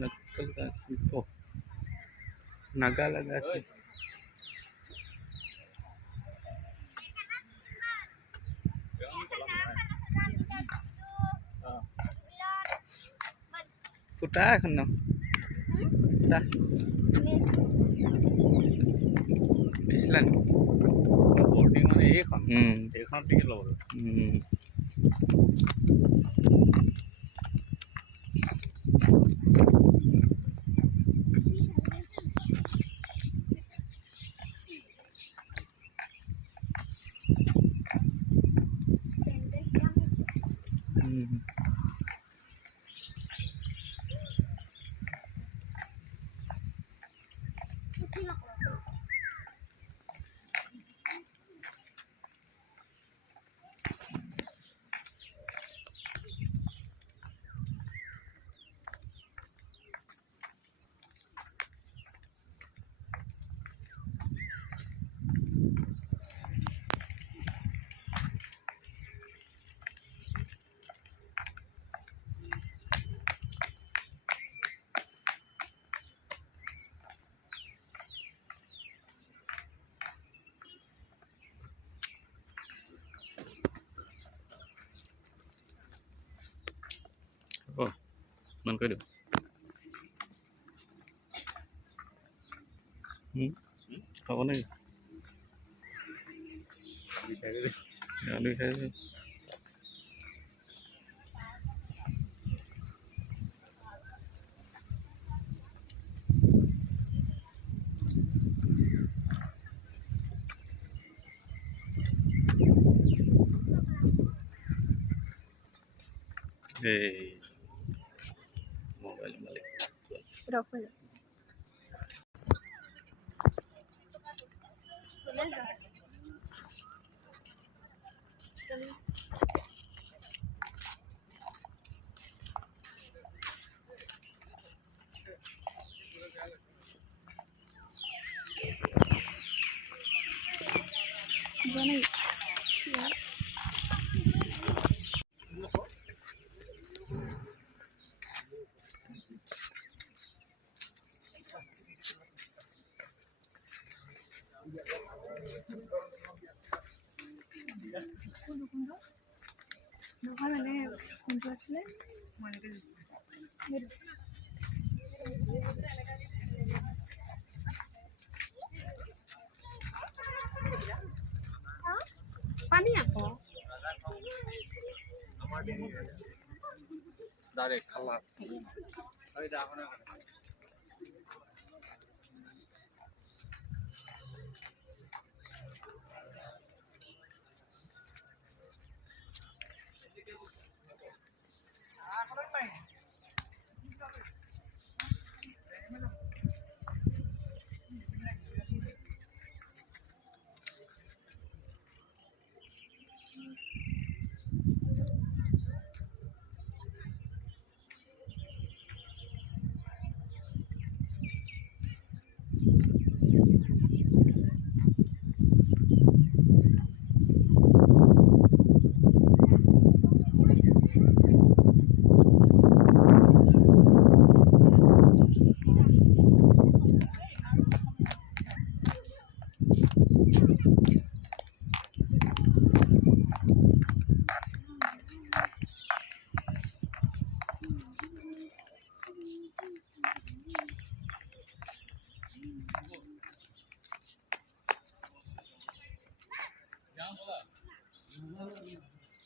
नक्कल का सीखो नागा लगा से कुटा खन्ना कुटा इसलन बोर्डिंग में एक खान टिकट लो मन कर दो खाओ नहीं आलू खाए मोबाइल मालिक रखो নহয় মানে কোনটো আছিলে পানী আকৌ डायरेक्ट खाला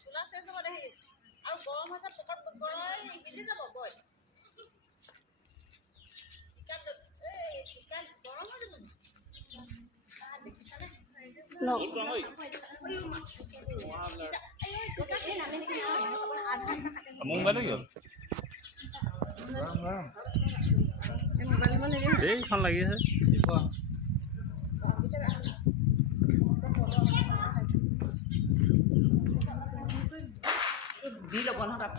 Tulang saya sama dah. Aku gom masa pokok berkorai, ini sama boy. লওক মোবাইল কি হ'ল এইখন লাগি আছে দি ল'ব নহয় তাত